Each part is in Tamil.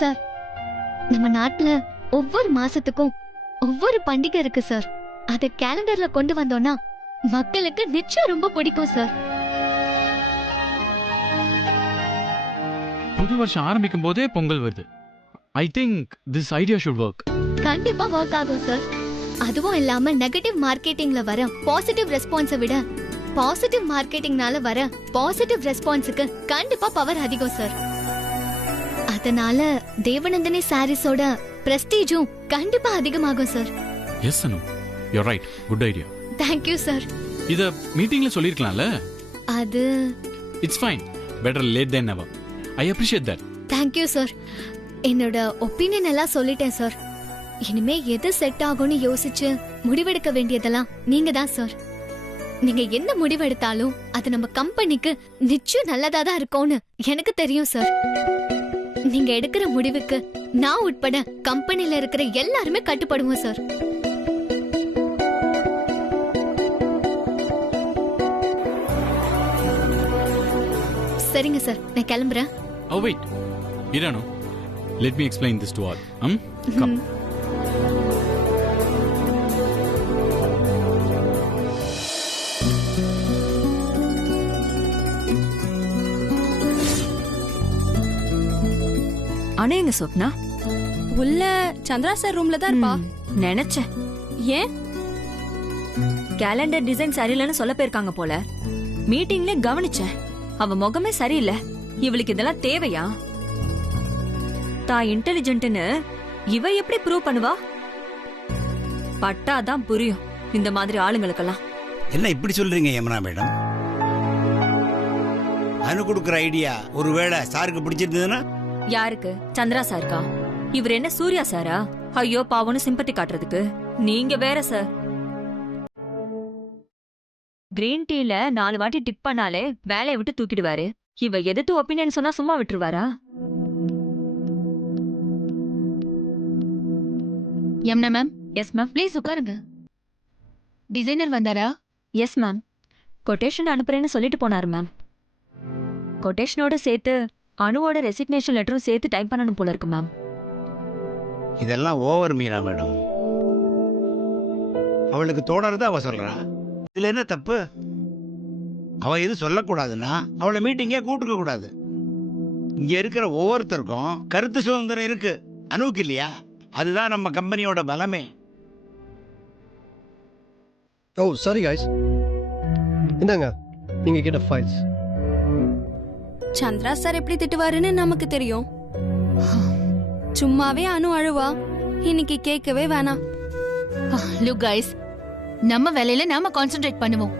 சார், நம்ம நாட்டுல ஒவ்வொரு மாசத்துக்கும் ஒவ்வொரு பண்டிகை இருக்கு சார். அத கேலண்டர்ல கொண்டு வந்தோம்னா மக்களுக்கு நிச்சயம் ரொம்ப பிடிக்கும் சார். புது வருஷம் ஆரம்பிக்கும் போதே பொங்கல் வருது. I think this idea should work. கண்டிப்பா ஒர்க் ஆகும் சார். அதுவும் இல்லாம நெகட்டிவ் மார்க்கெட்டிங்ல வர பாசிட்டிவ் ரெஸ்பான்ஸை விட பாசிட்டிவ் மார்க்கெட்டிங்னால வர பாசிட்டிவ் ரெஸ்பான்ஸுக்கு கண்டிப்பா பவர் அதிகம் சார். அதனால தேவநந்தினி சாரீஸோட பிரஸ்டீஜும் கண்டிப்பா அதிகமாகும் sir. Yes Anu, you are right. Good idea. Thank you sir. இத மீட்டிங்ல சொல்லிருக்கலாம்ல. அது it's fine. Better late than never. I appreciate that. Thank you sir. என்னோட ஒப்பீனியன் எல்லாம் சொல்லிட்டேன் சார். இனிமே எது செட் ஆகும்னு யோசிச்சு முடிவெடுக்க வேண்டியதெல்லாம் நீங்க தான் சார். நீங்க என்ன முடிவெடுத்தாலும் அது நம்ம கம்பெனிக்கு நிச்சயம் நல்லதா தான் இருக்கும்னு எனக்கு தெரியும் சார். நீங்க எடுக்கிற முடிவுக்கு நான் உட்பட கம்பெனில இருக்கிற எல்லாருமே கட்டுப்படுவோம் சார். சரிங்க சார், நான் கிளம்புறேன். Oh wait. Iranu, let me explain this to all. Come. அனேங்க Swapna உள்ள சந்திரா சார் ரூம்ல தான் இருப்பா. நினைச்சேன். ஏன்? கேலண்டர் டிசைன் சரியில்லைன்னு சொல்ல போயிருக்காங்க போல. மீட்டிங்ல கவனிச்சேன். அவ முகமே சரியில்லை. இவளுக்கு இதெல்லாம் தேவையா? தான் இன்டெலிஜென்ட்னு இவ எப்படி ப்ரூவ் பண்ணுவா? பட்டாதான் புரியும் இந்த மாதிரி ஆளுங்களுக்கெல்லாம். என்ன இப்படி சொல்றீங்க யமுனா மேடம்? அனு கொடுக்குற ஐடியா ஒருவேளை சாருக்கு பிடிச்சிருந்ததுன்னா? யாருக்கு? சந்திரா சாருக்கா? இவர் என்ன சூர்யா சாரா? ஐயோ பாவன்னு சிம்பத்தி காட்டுறதுக்கு. நீங்க வேற சார். கிரீன் டீல 4 வாட்டி டிப் பண்ணாலே வேலையை விட்டு தூக்கிடுவாரு. இவ எதிர்த்து ஒப்பீனியன் சொன்னா சும்மா விட்டுருவாரா? Yamuna ma'am. Yes ma'am. Please உட்காருங்க. டிசைனர் வந்தாரா? Yes ma'am. கொட்டேஷன் அனுப்புறேன்னு சொல்லிட்டு போனாரு மேம். கொட்டேஷனோட சேர்த்து அனுவோட ரெசிக்னேஷன் லெட்டரும் சேர்த்து டைப் பண்ணணும் போல இருக்கு மேம். இதெல்லாம் ஓவர் மீனா மேடம். அவளுக்கு தோணுறது அவ சொல்றா. இதுல என்ன தப்பு? அவ எது சொல்லக்கூடாதுன்னா அவளை மீட்டிங்கே கூட்டுக்க கூடாது. இங்க இருக்கிற ஒவ்வொருத்தருக்கும் கருத்து சுதந்திரம் இருக்கு. அனுவுக்கு இல்லையா? அதுதான் நம்ம கம்பெனியோட பலமே. ஓ சாரி கைஸ், இந்தாங்க நீங்க கேட்ட ஃபைல்ஸ். சந்திரா சார் எப்படி திட்டுவாருன்னு நமக்கு தெரியும். சும்மாவே அனு அழுவா. இன்னைக்கு கேட்கவே வேணாம். லுக் கைஸ், நம்ம வேலையில நாம கான்சென்ட்ரேட் பண்ணுவோம்.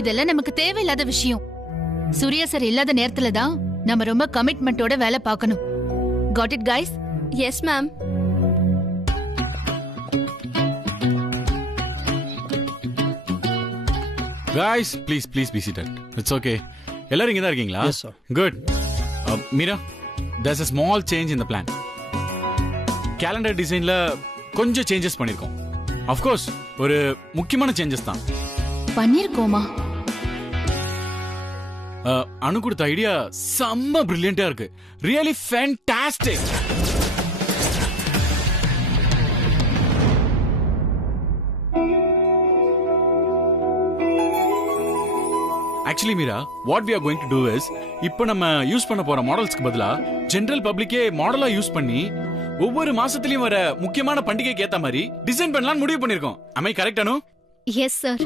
இதெல்லாம் நமக்கு தேவையில்லாத விஷயம். சூர்யா சார் இல்லாத நேரத்துல தான் நம்ம ரொம்ப கமிட்மெண்டோட வேலை பார்க்கணும். Got it guys? Yes ma'am. Guys, please be seated. It's okay. எல்லாரும் இங்க தான் இருக்கீங்களா? Yes sir. Good. Meera, there's a small change in the plan. Calendar designல கொஞ்சம் changes பண்ணிருக்கோம். Of course, ஒரு முக்கியமான changes தான். பண்ணிருக்கோமா? அனு கொடுத்த ஐடியா செம்ம பிரில்லியண்டா இருக்கு. Really fantastic. Actually Meera, what we are going to do is இப்போ நம்ம யூஸ் பண்ண போற மாடல்ஸ்க்கு பதிலா ஜெனரல் பப்ளிக்கே மாடலா யூஸ் பண்ணி ஒவ்வொரு மாசத்துலயும் வர முக்கியமான பண்டிகைக்கு ஏத்த மாதிரி டிசைன் பண்ணலாம்னு முடிவு பண்ணிருக்கோம். Am I correct Anu? Yes sir.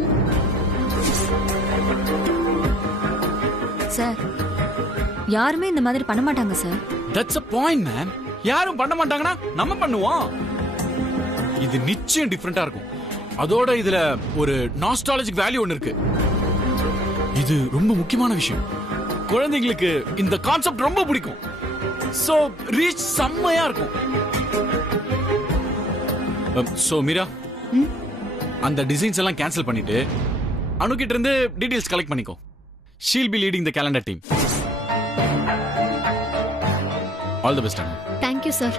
Sir, யாருமே இந்த மாதிரி பண்ண மாட்டாங்க sir. That's a point man. யாரும் பண்ண மாட்டாங்கன்னா நம்ம பண்ணுவோம். இது நிச்சயம் டிஃபரெண்டா இருக்கும். அதோட இதுல ஒரு நாஸ்டாலஜிக் வேல்யூ ஒன்னு இருக்கு. இது ரொம்ப முக்கியமான விஷயம். குழந்தைகளுக்கு இந்த கான்செப்ட் ரொம்ப பிடிக்கும். சோ ரீச் செம்மையா இருக்கும். சோ மீரா, அந்த டிசைன்ஸ் எல்லாம் கேன்சல் பண்ணிட்டு அனு கிட்ட இருந்து டீடைல்ஸ் கலெக்ட் பண்ணிக்கோ. She'll be leading the calendar team. All the best Anu. Thank you sir.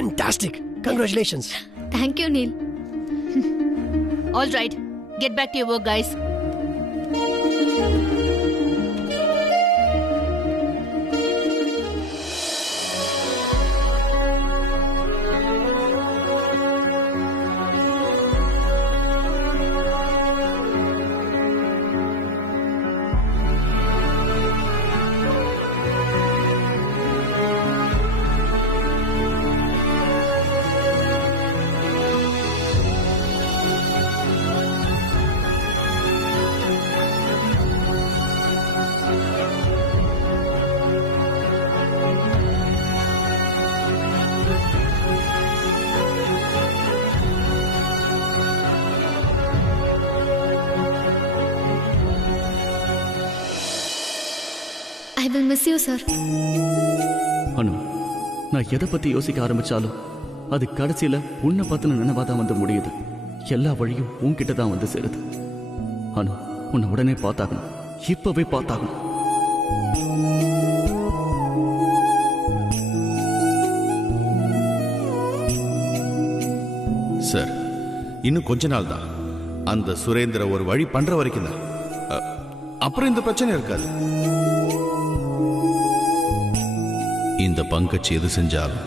Fantastic. Congratulations. Thank you Neel. All right, get back to your work guys. I will miss you, sir. Anu, நான் எதை பத்தி யோசிக்க ஆரம்பிச்சாலும் அது கடைசியில உன்னை பத்தின நினைவா தான் வந்து முடியுது. எல்லா வழியும் உன்கிட்ட தான் வந்து சேருது. அனு, உன்னை உடனே பார்த்தாகணும், இப்பவே பார்த்தாகணும். சார், இன்னும் கொஞ்ச நாள் தான். அந்த சுரேந்திர ஒரு வழி பண்ற வரைக்கும் தான். அப்புறம் இந்த பிரச்சனை இருக்காது. இந்த பங்கஜ் எது செஞ்சாலும்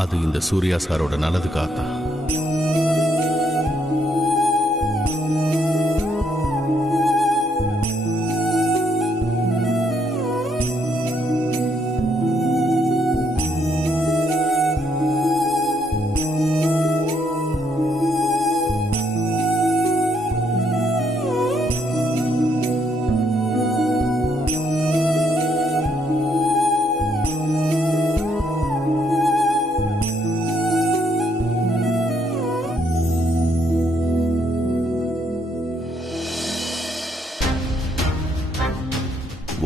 அது இந்த சூர்யா சாரோட நல்லதுக்காகத்தான்.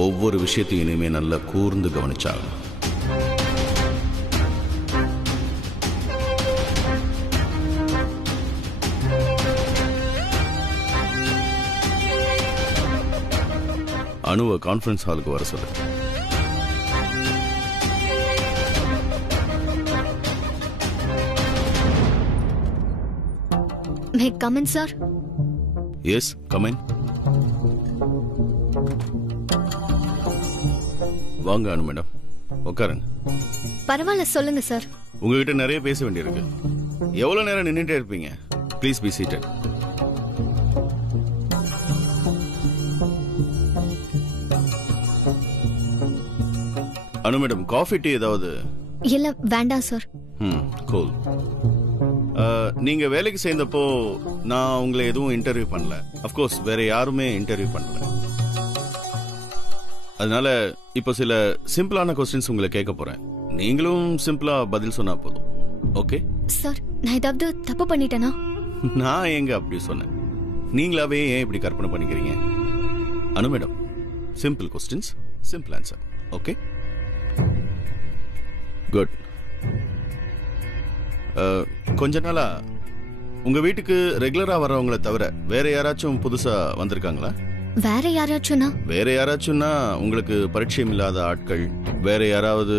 ஒவ்வொரு விஷயத்தையும் இனிமே நல்லா கூர்ந்து கவனிச்சாகும். அணுவை கான்ஃபரன்ஸ் ஹாலுக்கு வர சொல்லு. May I come in, sir? Yes, come in. வாங்க அனு மேடம், உட்காருங்க. பரவாயில்ல, சொல்லுங்க சார். உங்ககிட்ட நிறைய பேச வேண்டியிருக்கு. எவ்வளவு நேரம் நின்றுட்டே இருப்பீங்க? Please be seated. Anu madam, coffee tea ஏதாவது? இல்ல, வேண்டாம் சார். கூல். நீங்க வேலைக்கு சேர்ந்தப்போ நான் உங்களை எதுவும் இன்டர்வியூ பண்ணல. அஃப்கோர்ஸ் வேற யாருமே இன்டர்வியூ பண்ணல. அதனால இப்போ சில சிம்பிளான கொஸ்டின்ஸ் உங்களை கேட்க போறேன். நீங்களும் சிம்பிளா பதில் சொன்னா போதும். Okay sir? நான் ஏதாவது தப்பு பண்ணிட்டேனா? நான் எங்க அப்படி சொன்னேன்? நீங்களாவே ஏன் இப்படி கற்பனை பண்ணிக்கிறீங்க? Anu madam, simple questions, simple answer. Okay, good. கொஞ்ச நாளா உங்க வீட்டுக்கு ரெகுலரா வர்றவங்களை தவிர வேற யாராச்சும் புதுசா வந்திருக்காங்களா? வேற யாராச்சும்னா? வேற யாராச்சும்னா உங்களுக்கு பரிச்சயம் இல்லாத ஆட்கள், வேற யாராவது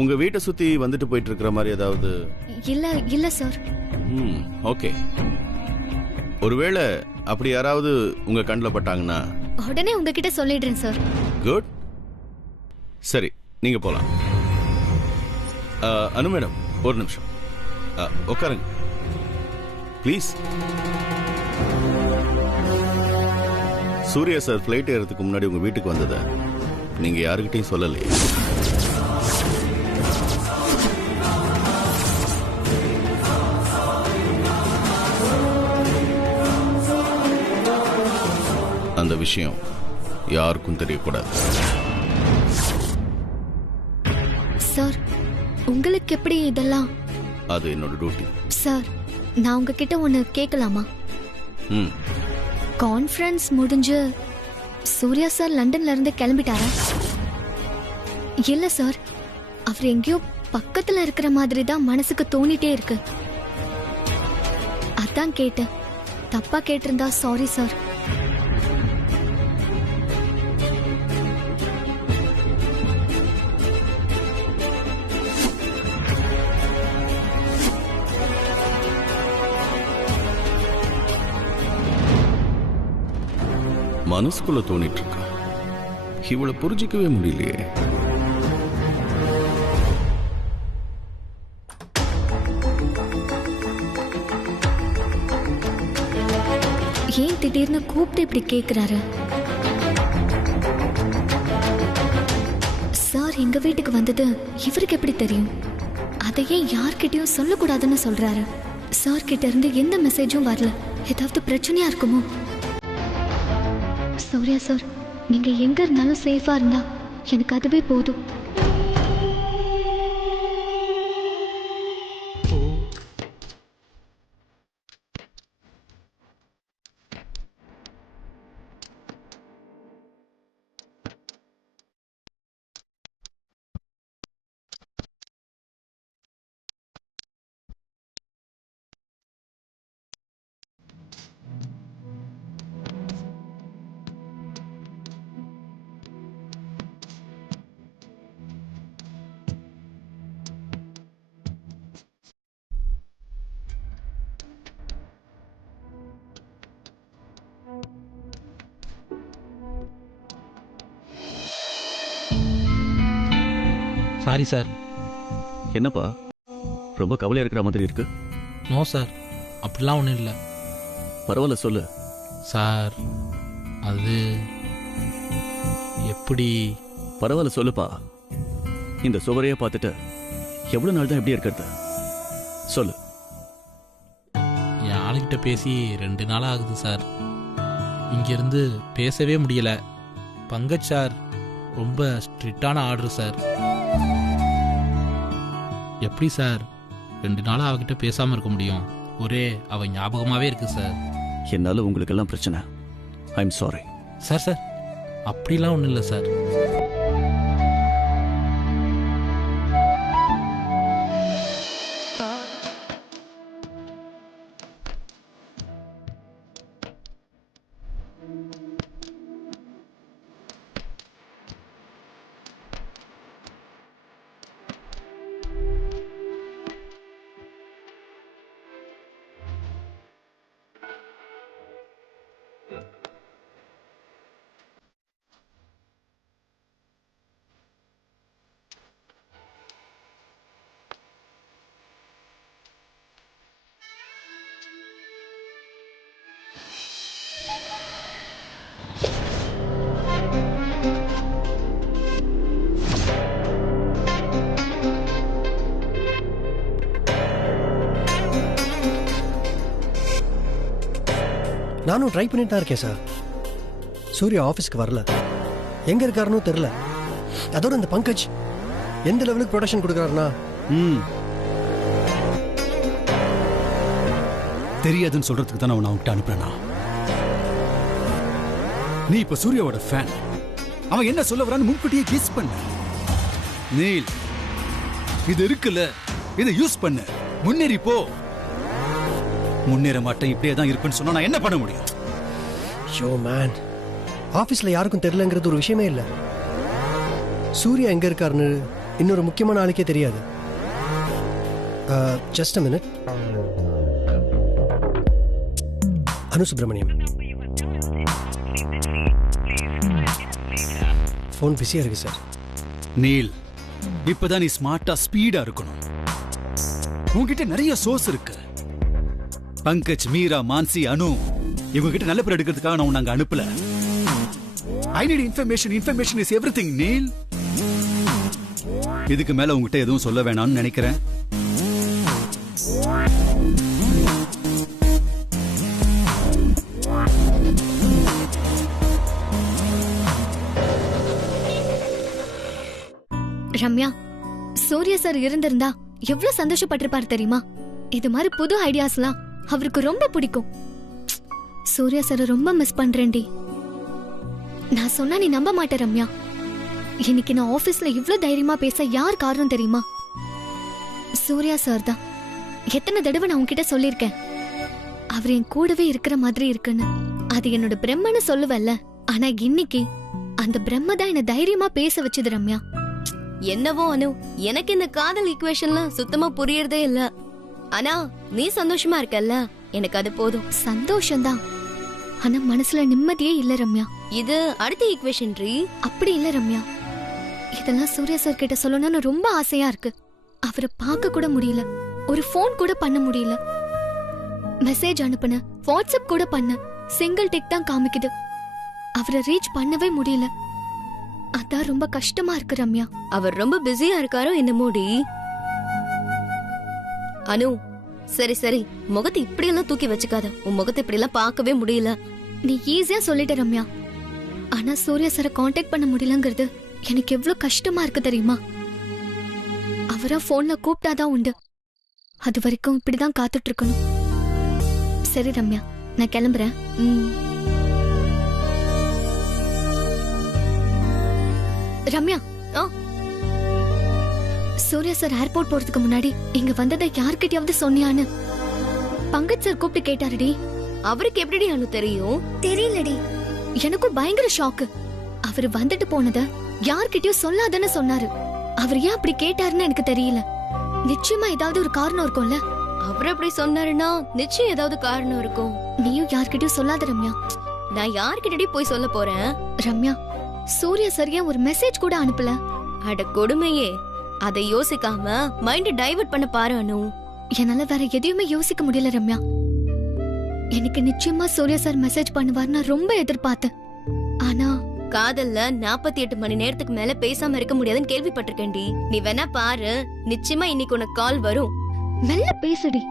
உங்க வீட்டை சுத்தி வந்துட்டு போயிட்டு இருக்கிற மாதிரி ஏதாவது? இல்ல சார். ஓகே. ஒருவேளை அப்படி யாராவது உங்க கண்ணில் பட்டாங்கன்னா உடனே உங்ககிட்ட சொல்லிடுறேன் சார். குட். சரி, நீங்க போலாம். அனு மேடம், ஒரு நிமிஷம் உட்காருங்க ப்ளீஸ். சூர்யா சார் ஃப்ளைட் ஏறதுக்கு முன்னாடி உங்க வீட்டுக்கு வந்ததை நீங்க யாருக்கிட்டையும் சொல்லலையே? அந்த விஷயம் யாருக்கும் தெரியக்கூடாது. சார், உங்களுக்கு எப்படி இதெல்லாம்? அது என்னோட டியூட்டி. சார், நான் உங்ககிட்ட ஒன்னு கேட்கலாமா? கான்ஃபரன்ஸ் முடிஞ்சு சூர்யா சார் லண்டன்ல இருந்து கிளம்பிட்டாரா? இல்ல சார், அவர் எங்கேயோ பக்கத்துல இருக்கிற மாதிரி தான் மனசுக்கு தோணிட்டே இருக்கு. அதான் கேட்டேன். தப்பா கேட்டிருந்தா சாரி சார். மனசுக்குள்ள தோணிட்டு இருக்கா. இவளை புரிஞ்சிக்கவே முடியலையே. ஏன் திடீர்னு கூப்பிட்டு இப்படி கேக்குறாரு? சார் எங்க வீட்டுக்கு வந்தது இவருக்கு எப்படி தெரியும்? அதையே யார்கிட்டயும் சொல்லக்கூடாதுன்னு சொல்றாரு. சார் கிட்ட இருந்து எந்த மெசேஜும் வரல. ஏதாவது பிரச்சனையா இருக்குமோ? சூர்யா சார், நீங்க எங்க இருந்தாலும் சேஃபா இருந்தா எனக்கு அதுவே போதும். Sorry sir. என்னப்பா ரொம்ப கவலையா இருக்கிற மாதிரி இருக்கு? நோ சார், அப்படிலாம் ஒன்றும் இல்லை பரவாயில்ல சொல்லு. சார், அது எப்படி? பரவாயில்ல சொல்லுப்பா. இந்த சுவரையே பார்த்துட்டு எவ்வளவு நாள் தான் எப்படி இருக்கிறது சொல்லு. என் ஆளுகிட்ட பேசி 2 நாள் ஆகுது சார். இங்கிருந்து பேசவே முடியல. பங்கஜ் சார் ரொம்ப ஸ்ட்ரிக்டான ஆர்டர் சார். எப்படி சார் 2 நாளாக அவகிட்ட பேசாமல் இருக்க முடியும்? ஒரே அவ ஞாபகமாகவே இருக்கு சார். என்னால உங்களுக்கு எல்லாம் பிரச்சனை. I am sorry. Sir sir, அப்படிலாம் ஒன்றும் இல்லை சார். நானும் ட்ரை பண்ணிட்டு தான் இருக்கேன் சார். சூர்யா ஆஃபீஸ்க்கு வரல. எங்க இருக்காருன்னு தெரியல. அதோட இந்த பங்கஜ் எந்த லெவலுக்கு ப்ரொடக்ஷன் கொடுக்குறாருன்னா தெரியாதுன்னு சொல்றதுக்கு தான் நான் அவன்கிட்ட அனுப்புறேனா? நீ இப்ப சூர்யாவோட ஃபேன். அவன் என்ன சொல்ல வரான்னு முன்கூட்டியே கெஸ் பண்ண. நீல், இது இருக்குல்ல, இதை யூஸ் பண்ணு. முன்னேறி போ. முன்னேற மாட்டேன், இப்படியே தான் இருப்பேன்னு சொன்னா நான் என்ன பண்ண முடியும்? ஷோ மேன், ஆஃபீஸில் யாருக்கும் தெரியலங்கிறது ஒரு விஷயமே இல்லை. சூர்யா எங்கே இருக்காருன்னு இன்னொரு முக்கியமான ஆளுக்கே தெரியாது. Just a minute. Anu Subramaniam phone பிஸியாக இருக்கு சார். நீல், இப்பதான் நீ ஸ்மார்ட்டா ஸ்பீடா இருக்கணும். உன்கிட்ட நிறைய சோர்ஸ் இருக்கு. பங்கஜ், மீரா, மான்சி, அனு இவங்க கிட்ட நல்ல பேர் எடுக்கிறதுக்காக நான் உன்னை அங்க அனுப்பல. I need information. Information is everything, Neel. இதுக்கு மேல உங்ககிட்ட எதுவும் சொல்ல வேணாம்னு நினைக்கிறேன். ரம்யா, சூர்யா சார் இருந்திருந்தா எவ்வளவு சந்தோஷப்பட்டிருப்பார் தெரியுமா? இது மாதிரி புது ஐடியாஸ்லாம் அவருக்கு ரொம்ப பிடிக்கும். சூர்யா சார் ரொம்ப மிஸ் பண்றேன்டி. நான் சொன்னா நீ நம்ப மாட்டே ரம்யா. இன்னைக்கு நான் ஆபீஸ்ல இவ்ளோ தைரியமா பேச யார் காரணம் தெரியுமா? சூர்யா சார் தான். எத்தனை தடவை நான் உன்கிட்ட சொல்லியிருக்கேன், அவர் என் கூடவே இருக்கிற மாதிரி இருக்குன்னு. அது என்னோட பிரம்மன்னு சொல்லுவல்ல. ஆனா இன்னைக்கு அந்த பிரம்ம தான் என்ன தைரியமா பேச வச்சது ரம்யா. என்னவோ அனு, எனக்கு இந்த காதல் ஈக்குவேஷன்லாம் சுத்தமா புரியறதே இல்ல. ஆனா நீ சந்தோஷமா இருக்கல்ல, எனக்கு அது போதும். சந்தோஷம்தான். ஆனா மனசுல நிம்மதியே இல்ல ரம்யா. இது அடுத்த ஈக்குவேஷன் ரீ. அப்படி இல்ல ரம்யா, இதெல்லாம் சூர்யா சார் கிட்ட சொல்லணும்னு ரொம்ப ஆசையா இருக்கு. அவரை பார்க்க கூட முடியல, ஒரு ஃபோன் கூட பண்ண முடியல. மெசேஜ் அனுப்புன, வாட்ஸ்அப் கூட பண்ண, சிங்கிள் டிக் தான் காமிக்குது. அவரை ரீச் பண்ணவே முடியல. அதான் ரொம்ப கஷ்டமா இருக்கு ரம்யா. அவர் ரொம்ப பிஸியா இருக்காரோ என்னமோடி. அனு, சரி சரி, முகத்தை இப்படி எல்லாம் தூக்கி வச்சுக்காத. உன் முகத்தை இப்படி எல்லாம் பார்க்கவே முடியல. நீ ஈஸியா சொல்லிட்ட ரம்யா, ஆனா சூர்யா சாரை காண்டாக்ட் பண்ண முடியலங்கிறது எனக்கு எவ்வளவு கஷ்டமா இருக்கு தெரியுமா? அவரா போன்ல கூப்பிட்டாதான் உண்டு. அது வரைக்கும் இப்படிதான் காத்துட்டு இருக்கணும். சரி ரம்யா, நான் கிளம்புறேன். ரம்யா, சூர்யா சார் ஏர்போர்ட் போறதுக்கு முன்னாடி இங்க வந்ததை யார்கிட்டயாவது சொன்னியான்னு பங்கஜ் சார் கூப்பிட்டு கேட்டாருடி. அவருக்கு எப்படி அனு தெரியும்? தெரியலடி, எனக்கும் பயங்கர ஷாக்கு. அவரு வந்துட்டு போனத யார்கிட்டயும் சொல்லாதன்னு சொன்னாரு. அவர் ஏன் அப்படி கேட்டாருன்னு எனக்கு தெரியல. நிச்சயமா ஏதாவது ஒரு காரணம் இருக்கும்ல. அவர் அப்படி சொன்னாருன்னா நிச்சயம் ஏதாவது காரணம் இருக்கும். நீயும் யார்கிட்டயும் சொல்லாத ரம்யா. நான் யார்கிட்டடி போய் சொல்ல போறேன்? ரம்யா, சூர்யா சரியா ஒரு மெசேஜ் கூட அனுப்பல. அட கொடுமையே, அதை யோசிக்காம மைண்ட் டைவர்ட் பண்ண பாரு அனு. என்னால வேற எதையுமே யோசிக்க முடியல ரம்யா. எனக்கு நிச்சயமா சூர்யா சார் மெசேஜ் பண்ணுவார்னு ரொம்ப எதிர்பார்த்தேன். ஆனா காதல்ல 48 மணி நேரத்துக்கு மேல பேசாம இருக்க முடியாதுன்னு கேள்விப்பட்டிருக்கேன்டி. நீ வேணா பாரு, நிச்சயமா இன்னைக்கு உனக்கு கால் வரும். மெல்ல பேசுடி.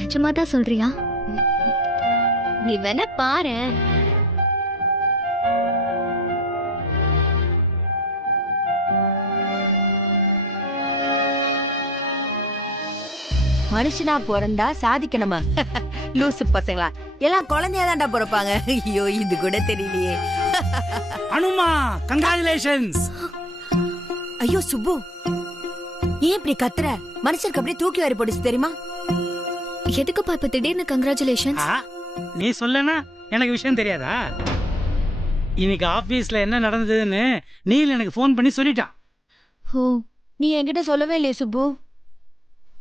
நிஜமாதான் சொல்றியா? நீ வேணா பாரு. மனுஷனா பிறந்தா சாதிக்கணுமா? லூசு பசங்களா, எல்லாம் குழந்தையா தான்டா பிறப்பாங்க. ஐயோ, இது கூட தெரியலையே. அனுமா, கங்க்ராச்சுலேஷன்ஸ். ஐயோ சுப்பு, ஏன் இப்படி கத்துற? மனுஷருக்கு அப்படியே தூக்கி வாரி போடுச்சு தெரியுமா? எதுக்குப்பா இப்ப திடீர்னு கங்க்ராச்சுலேஷன்ஸ்? நீ சொல்லனா எனக்கு விஷயம் தெரியாதா? இன்னைக்கு ஆபீஸ்ல என்ன நடந்ததுன்னு நீல் எனக்கு ஃபோன் பண்ணி சொல்லிட்டான். ஓ, நீ என்கிட்ட சொல்லவே இல்லையே சுப்பு.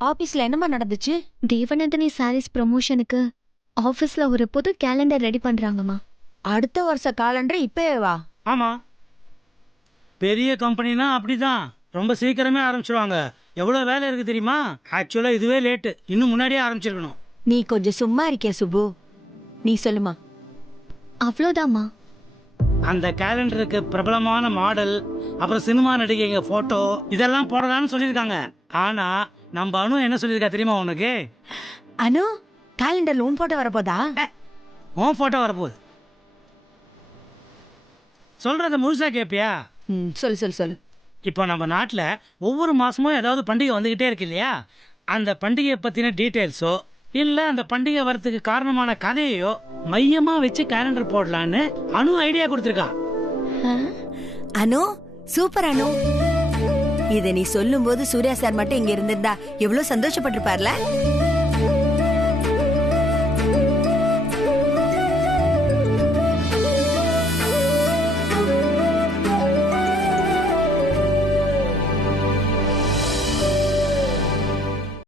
ஆபீஸ்ல என்னமா நடந்துச்சு? தேவநந்தினி சாரீஸ் ப்ரமோஷனுக்கு ஆபீஸ்ல ஒரு புது கேலண்டர் ரெடி பண்றாங்கம்மா. அடுத்த வருஷ காலண்டர் இப்பவே வா? ஆமா, பெரிய கம்பெனினா அப்படிதான், ரொம்ப சீக்கிரமே ஆரம்பிச்சிடுவாங்க. எவ்வளோ வேலை இருக்கு தெரியுமா? ஆக்சுவலா இதுவே லேட்டு, இன்னும் முன்னாடியே ஆரம்பிச்சிருக்கணும். நீ கொஞ்சம் சும்மா இருக்கே சுப்பு. நீ சொல்லுமா. அவ்வளோதாம்மா. அந்த கேலண்டருக்கு பிரபலமான மாடல், அப்புறம் சினிமா நடிகைங்க போட்டோ இதெல்லாம் போடலான்னு சொல்லியிருக்காங்க. ஆனா நம்ம அனு என்ன சொல்லியிருக்கா தெரியுமா உனக்கு? அனு, கேலண்டர்ல உன் போட்டோ வரப்போதா? உன் போட்டோ வரப்போகுது. சொல்றத முழுசா கேட்பியா? சொல்லு. இப்போ நம்ம நாட்டில் ஒவ்வொரு மாதமும் ஏதாவது பண்டிகை வந்துக்கிட்டே இருக்கு இல்லையா? அந்த பண்டிகையை பற்றின டீட்டெயில்ஸோ இல்லை அந்த பண்டிகை வரத்துக்கு காரணமான கதையோ மையமாக வச்சு கேலண்டர் போடலான்னு அனு ஐடியா கொடுத்துருக்கா. அனு, சூப்பர் அனு. இதை நீ சொல்லும் போது சூர்யா சார் மட்டும் இங்க இருந்திருந்தா எவ்வளவு சந்தோஷப்பட்டிருப்பார்ல?